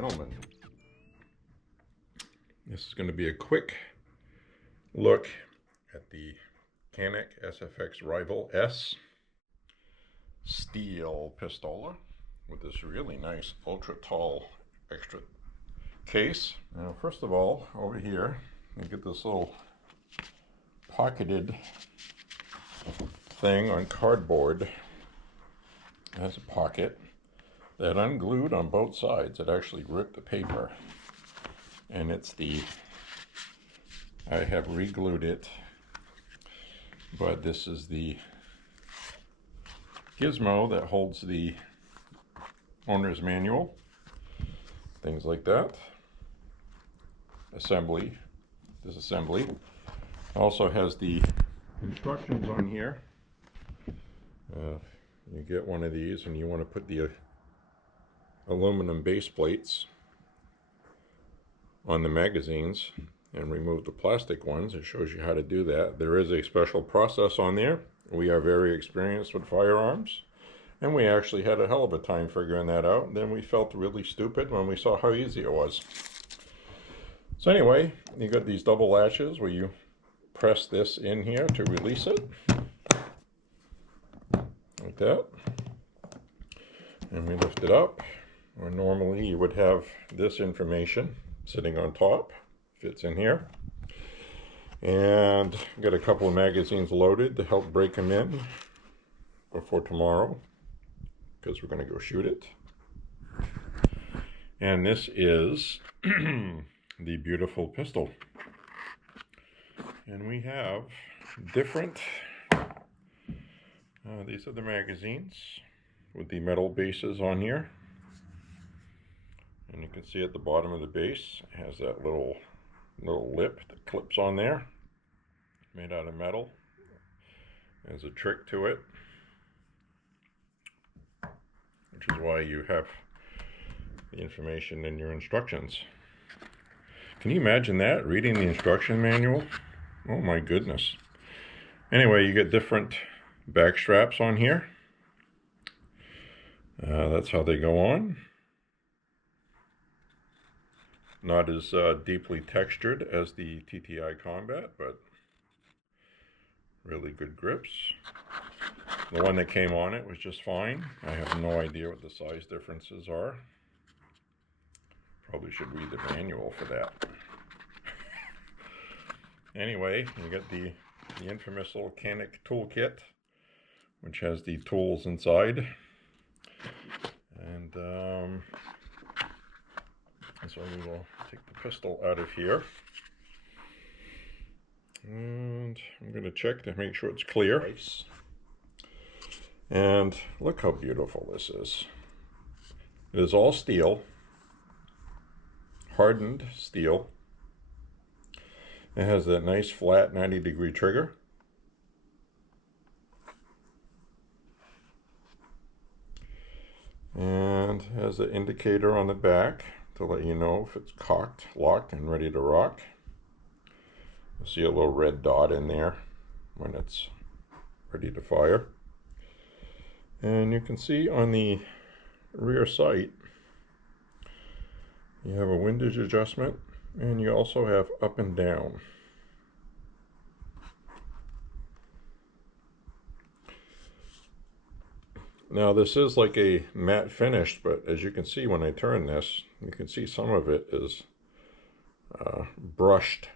gentlemen, this is going to be a quick look at the Canik SFX Rival S steel pistola with this really nice ultra tall extra case. Now first of all, over here you get this little pocketed thing on cardboard. It has a pocket that unglued on both sides. It actually ripped the paper, and it's the, I have re-glued it, but this is the gizmo that holds the owner's manual, things like that. Assembly, disassembly. Also has the instructions on here. You get one of these and you want to put the aluminum base plates on the magazines and remove the plastic ones. It shows you how to do that. There is a special process on there. We are very experienced with firearms, and we actually had a hell of a time figuring that out. And then we felt really stupid when we saw how easy it was. So anyway, you got these double latches where you press this in here to release it, like that, and we lift it up. Or normally you would have this information sitting on top, fits in here, and got a couple of magazines loaded to help break them in before tomorrow, because we're going to go shoot it. And this is the beautiful pistol, and we have different these are the magazines with the metal bases on here, and you can see at the bottom of the base it has that little lip that clips on there, made out of metal. There's a trick to it, which is why you have the information in your instructions. Can you imagine that, reading the instruction manual? Oh my goodness. Anyway, you get different back straps on here. That's how they go on. Not as deeply textured as the TTi Combat, but really good grips. The one that came on it was just fine. I have no idea what the size differences are. Probably should read the manual for that. Anyway, you get the infamous little Canik toolkit, which has the tools inside. And so we will take the pistol out of here. And I'm going to check to make sure it's clear. And look how beautiful this is. It is all steel, hardened steel. It has that nice flat 90-degree trigger. And has an indicator on the back to let you know if it's cocked, locked, and ready to rock. You'll see a little red dot in there when it's ready to fire. And you can see on the rear sight, you have a windage adjustment, and you also have up and down. Now this is like a matte finish, but as you can see when I turn this, you can see some of it is brushed.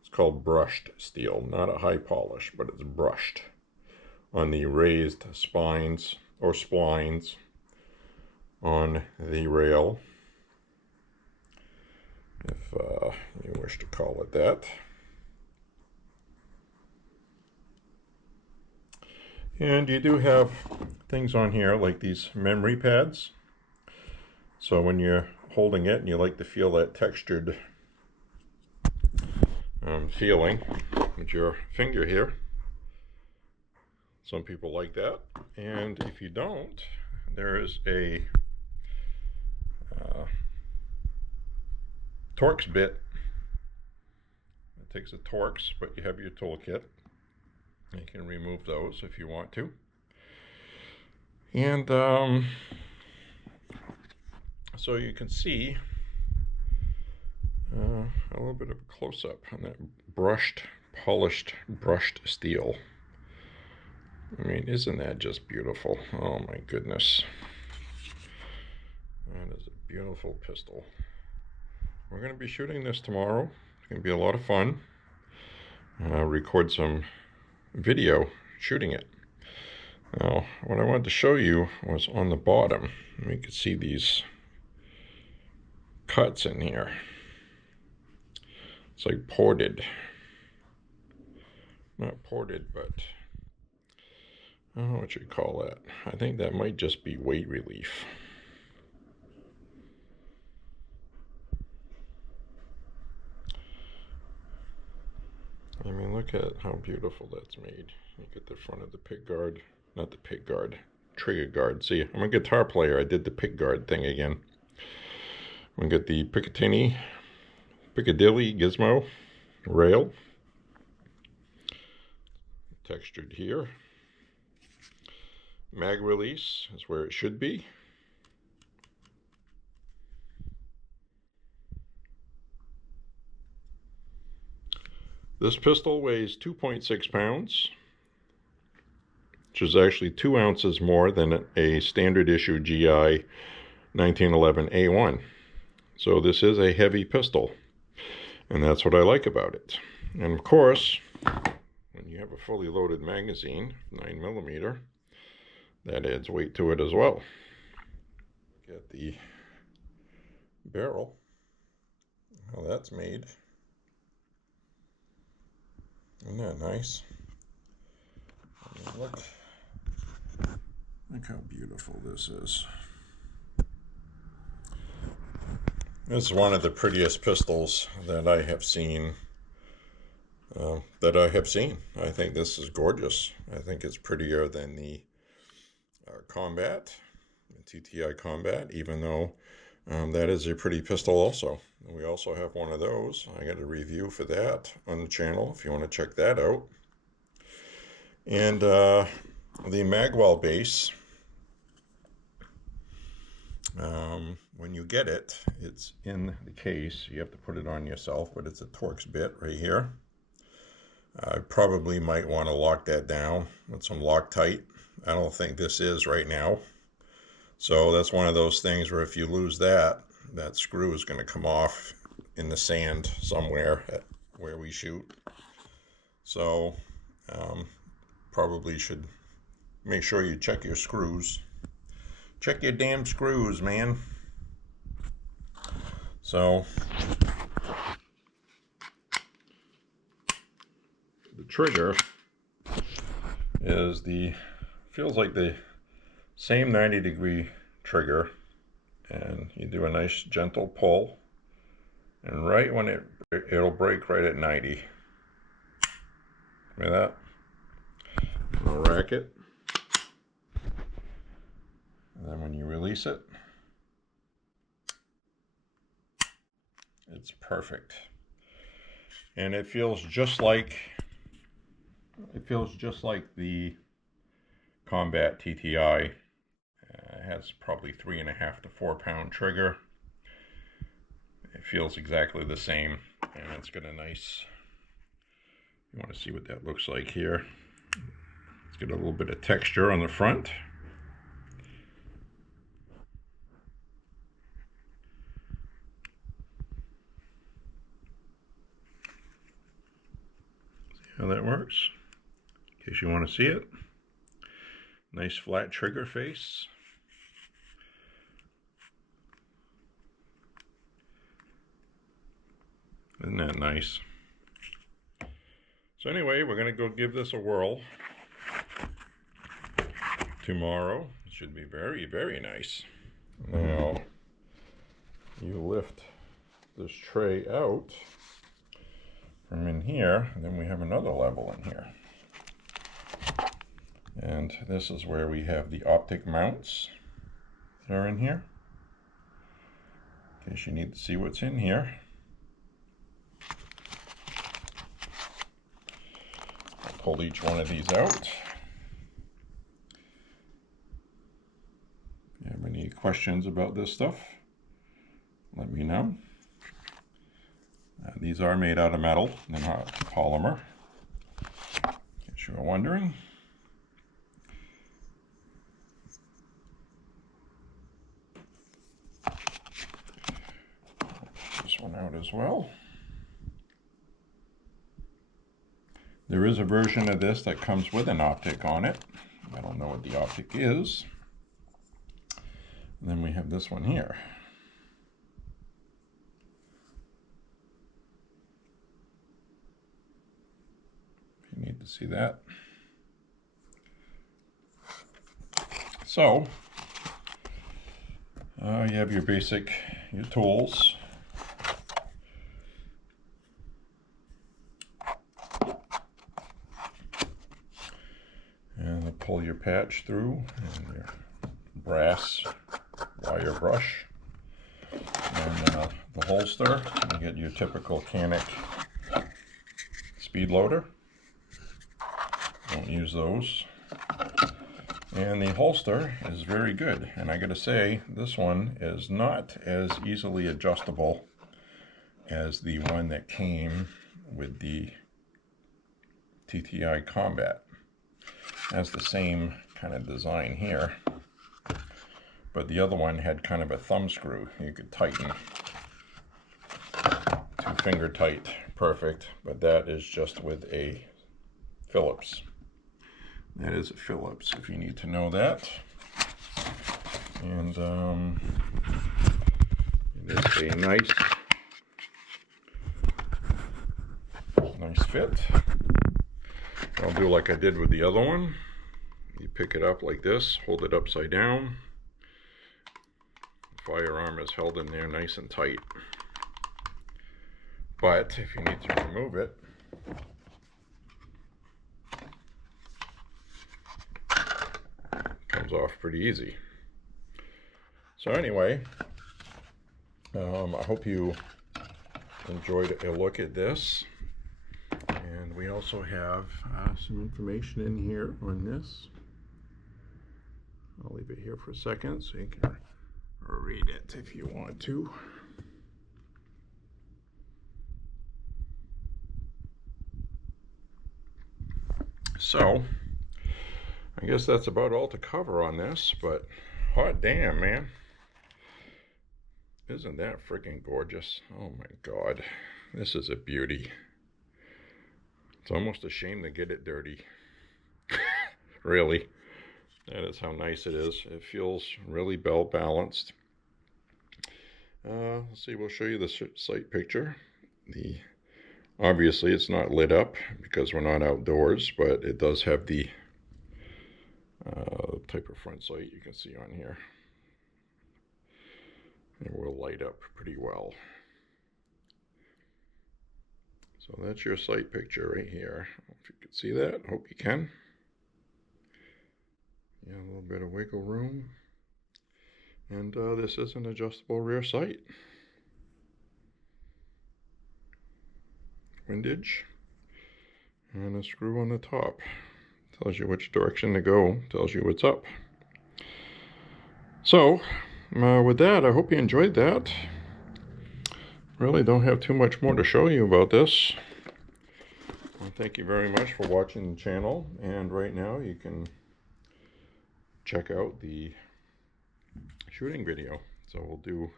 It's called brushed steel, not a high polish, but it's brushed on the raised spines or splines on the rail, if you wish to call it that. And you do have things on here like these memory pads. So when you're holding it and you like to feel that textured feeling with your finger here, some people like that. And if you don't, there is a Torx bit. It takes a Torx, but you have your toolkit. You can remove those if you want to. And so you can see a little bit of a close-up on that polished brushed steel. I mean, isn't that just beautiful? Oh my goodness. That is a beautiful pistol. We're going to be shooting this tomorrow. It's going to be a lot of fun. Record some video shooting it. Now, what I wanted to show you was on the bottom. You can see these cuts in here. It's like ported. Not ported, but I don't know what you'd call that. I think that might just be weight relief. I mean, look at how beautiful that's made. Look at the front of the pick guard. Not the pick guard, trigger guard. See, I'm a guitar player. I did the pick guard thing again. We got the Piccadilly gizmo rail. Textured here. Mag release is where it should be. This pistol weighs 2.6 pounds, which is actually 2 ounces more than a standard issue GI 1911 A1. So this is a heavy pistol, and that's what I like about it. And of course, when you have a fully loaded magazine, 9mm, that adds weight to it as well. Get the barrel, how that's made. Isn't that nice? I mean, look how beautiful this is. This is one of the prettiest pistols that I have seen. I think this is gorgeous. I think it's prettier than the Combat, the TTi Combat, even though that is a pretty pistol also. We also have one of those. I got a review for that on the channel if you want to check that out. And the magwell base, when you get it, it's in the case. You have to put it on yourself, but it's a Torx bit right here. I probably might want to lock that down with some Loctite. I don't think this is right now. So that's one of those things where if you lose that, that screw is going to come off in the sand somewhere at where we shoot. So probably should make sure you check your screws. Check your damn screws, man. So the trigger is feels like the same 90-degree trigger, and you do a nice gentle pull, and right when it'll break right at 90. Look at that. I'll rack it, and then when you release it, it's perfect. And it feels just like the Combat TTi. It has probably 3.5 to 4 pound trigger. It feels exactly the same, and it's got a nice, you want to see what that looks like here. It's got a little bit of texture on the front. See how that works? In case you want to see it. Nice flat trigger face. Isn't that nice? So anyway, we're going to go give this a whirl tomorrow. It should be very, very nice. Now, you lift this tray out from in here, and then we have another level in here. And this is where we have the optic mounts that are in here, in case you need to see what's in here. I'll pull each one of these out. If you have any questions about this stuff, let me know. These are made out of metal, they're not polymer, in case you were wondering. This one out as well. There is a version of this that comes with an optic on it. I don't know what the optic is. And then we have this one here. If you need to see that. So, you have your tools. And pull your patch through, and your brass wire brush, and the holster. You get your typical Canik speed loader. Don't use those. And the holster is very good, and I gotta say, this one is not as easily adjustable as the one that came with the TTi Combat. It has the same kind of design here, but the other one had kind of a thumb screw. You could tighten, 2-finger tight, perfect, but that is just with a Phillips. That is a Phillips, if you need to know that. And it is a nice fit. I'll do like I did with the other one. You pick it up like this, hold it upside down. The firearm is held in there nice and tight. But if you need to remove it, comes off pretty easy. So anyway, I hope you enjoyed a look at this. And we also have some information in here on this. I'll leave it here for a second so you can read it if you want to. So, I guess that's about all to cover on this, but hot damn, man. Isn't that freaking gorgeous? Oh my God, this is a beauty. It's almost a shame to get it dirty. Really. That is how nice it is. It feels really well balanced. Let's see, we'll show you the sight picture. Obviously it's not lit up because we're not outdoors, but it does have the type of front sight you can see on here. It will light up pretty well. So that's your sight picture right here. If you can see that, hope you can. Yeah, a little bit of wiggle room. And this is an adjustable rear sight. Windage. And a screw on the top. Tells you which direction to go, tells you what's up. So, with that, I hope you enjoyed that. Really don't have too much more to show you about this. Well, thank you very much for watching the channel, and right now you can check out the shooting video. So we'll do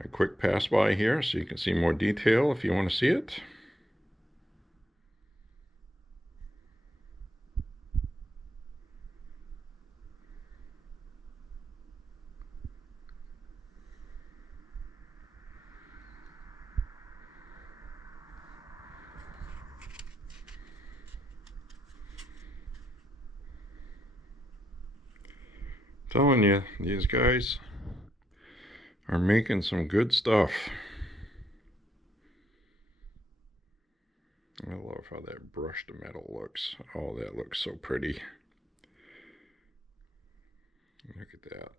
a quick pass by here so you can see more detail if you want to see it. Telling you, these guys are making some good stuff. I love how that brushed metal looks. Oh, that looks so pretty. Look at that.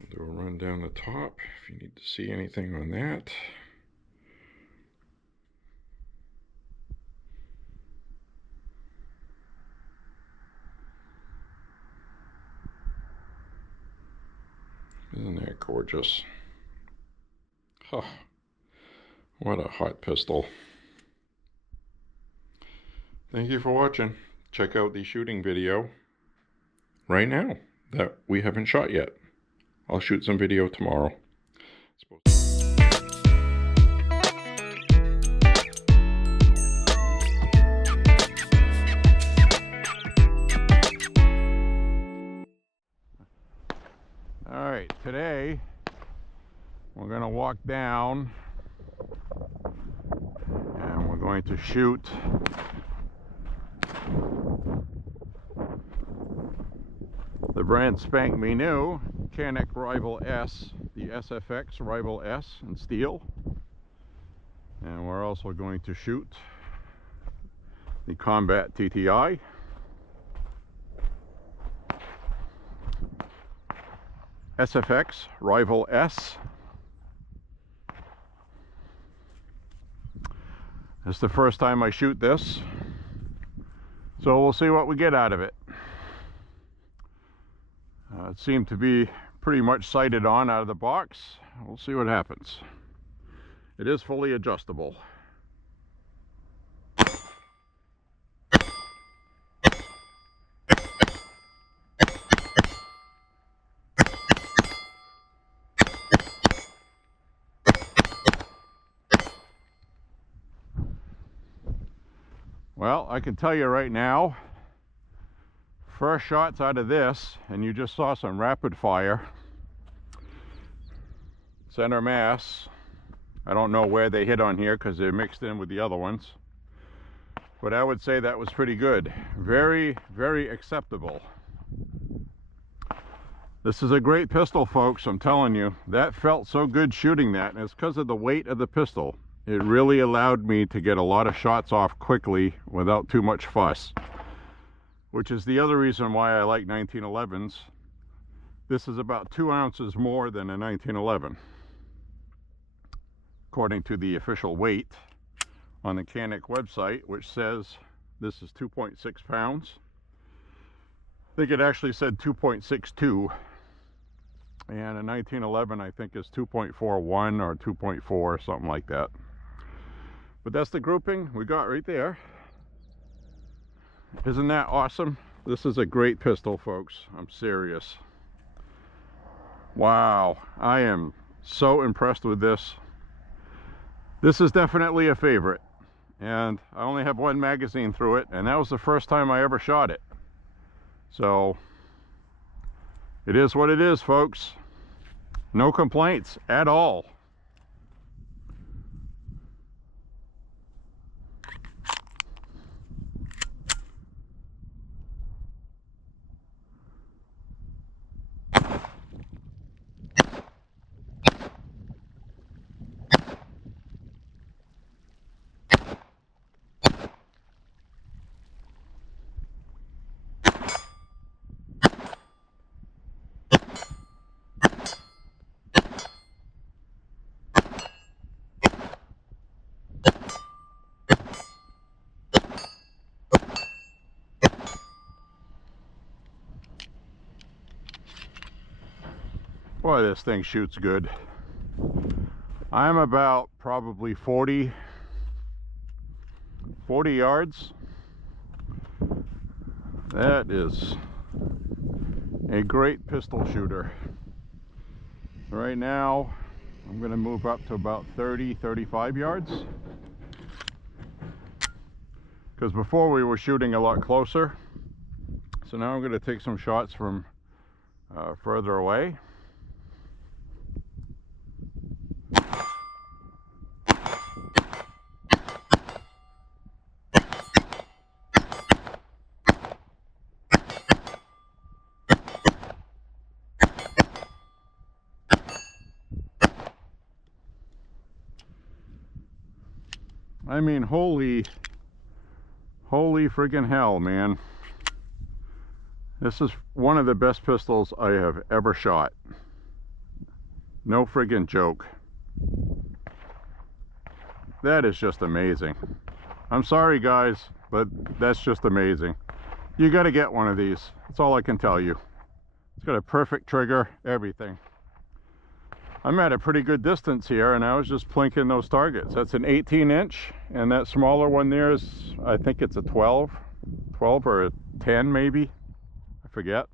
We'll do a run down the top if you need to see anything on that. Isn't that that gorgeous? Huh. What a hot pistol. Thank you for watching. Check out the shooting video right now that we haven't shot yet. I'll shoot some video tomorrow. All right, today we're going to walk down and we're going to shoot the brand spank me new Canik Rival S, the SFX Rival S in steel. And we're also going to shoot the Combat TTi. SFX Rival S. It's the first time I shoot this, so we'll see what we get out of it. It seemed to be pretty much sighted on out of the box. We'll see what happens. It is fully adjustable. Well, I can tell you right now, first shots out of this, and you just saw some rapid fire. Center mass. I don't know where they hit on here because they're mixed in with the other ones. But I would say that was pretty good. Very, very acceptable. This is a great pistol, folks. I'm telling you. That felt so good shooting that, and it's because of the weight of the pistol. It really allowed me to get a lot of shots off quickly without too much fuss. Which is the other reason why I like 1911s. This is about 2 ounces more than a 1911. According to the official weight on the Canik website, which says this is 2.6 pounds. I think it actually said 2.62. And a 1911 I think is 2.41 or 2.4, something like that. But that's the grouping we got right there. Isn't that awesome? This is a great pistol, folks. I'm serious. Wow, I am so impressed with this. This is definitely a favorite. And I only have one magazine through it, and that was the first time I ever shot it. So, it is what it is, folks. No complaints at all. Boy, this thing shoots good. I'm about probably 40 yards. That is a great pistol shooter. Right now, I'm going to move up to about 35 yards. Because before we were shooting a lot closer. So now I'm going to take some shots from further away. I mean, holy friggin' hell, man. This is one of the best pistols I have ever shot. No friggin' joke. That is just amazing. I'm sorry, guys, but that's just amazing. You gotta get one of these. That's all I can tell you. It's got a perfect trigger, everything. I'm at a pretty good distance here, and I was just plinking those targets. That's an 18-inch, and that smaller one there is, I think it's a 12 or a 10 maybe, I forget.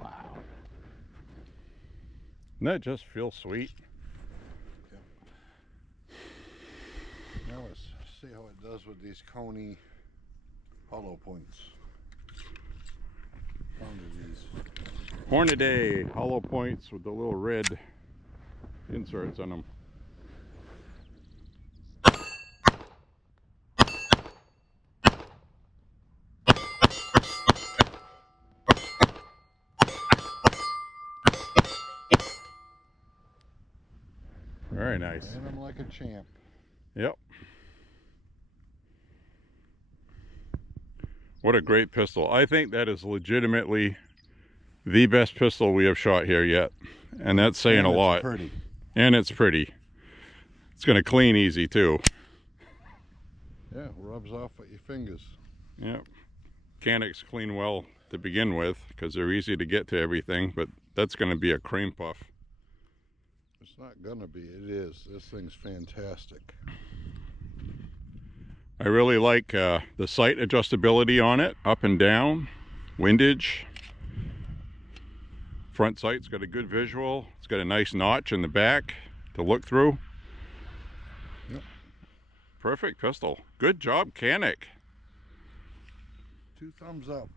Wow. And that just feels sweet. Now let's see how it does with these Canik hollow points. Hornaday hollow points with the little red inserts on them. Very nice. And I'm like a champ. Yep. What a great pistol. I think that is legitimately the best pistol we have shot here yet. And that's saying a lot. Pretty. And it's pretty. It's going to clean easy too. Yeah, rubs off at your fingers. Yep. Caniks clean well to begin with because they're easy to get to everything, but that's going to be a cream puff. It's not gonna be, it is. This thing's fantastic. I really like the sight adjustability on it, up and down, windage. Front sight's got a good visual. It's got a nice notch in the back to look through. Yep. Perfect pistol. Good job, Canik. 2 thumbs up.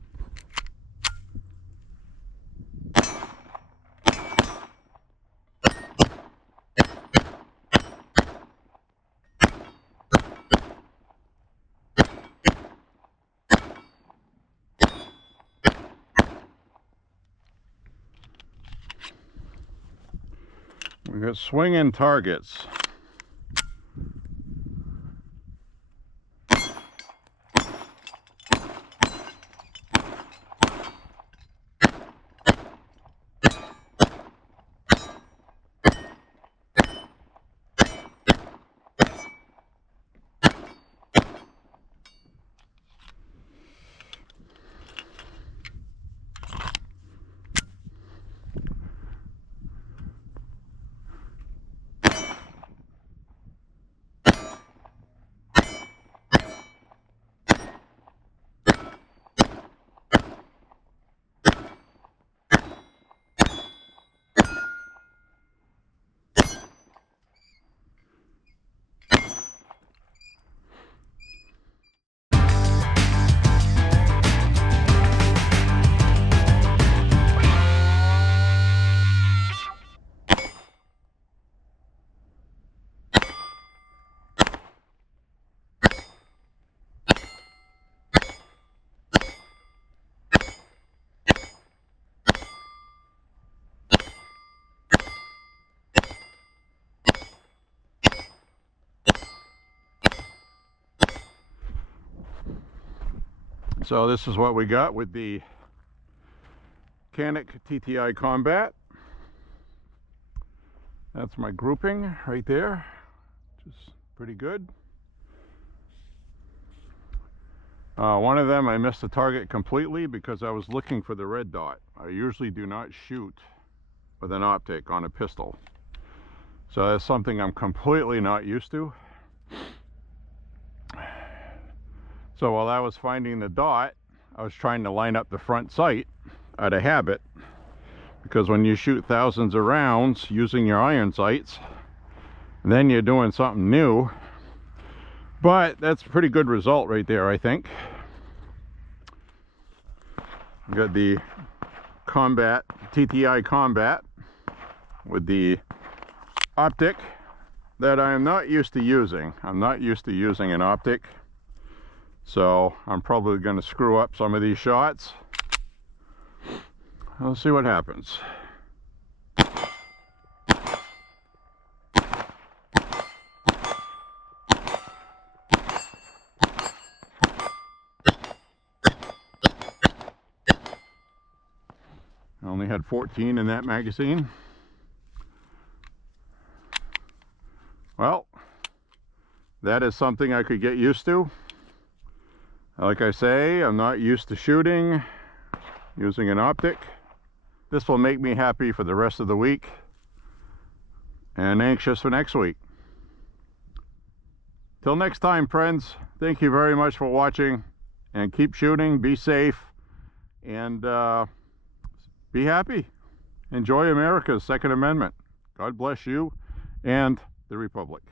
We got swinging targets. So this is what we got with the Canik TTi Combat. That's my grouping right there, which is pretty good. One of them I missed the target completely because I was looking for the red dot. I usually do not shoot with an optic on a pistol. So that's something I'm completely not used to. So while I was finding the dot, I was trying to line up the front sight out of habit, because when you shoot thousands of rounds using your iron sights, then you're doing something new. But that's a pretty good result right there, I think. I've got the Combat, TTi Combat, with the optic that I am not used to using. I'm not used to using an optic. So I'm probably going to screw up some of these shots. Let's see what happens. I only had 14 in that magazine. that is something I could get used to. Like I say, I'm not used to shooting using an optic. This will make me happy for the rest of the week and anxious for next week. Till next time, friends, thank you very much for watching, and keep shooting, be safe, and be happy. Enjoy America's Second Amendment. God bless you and the Republic.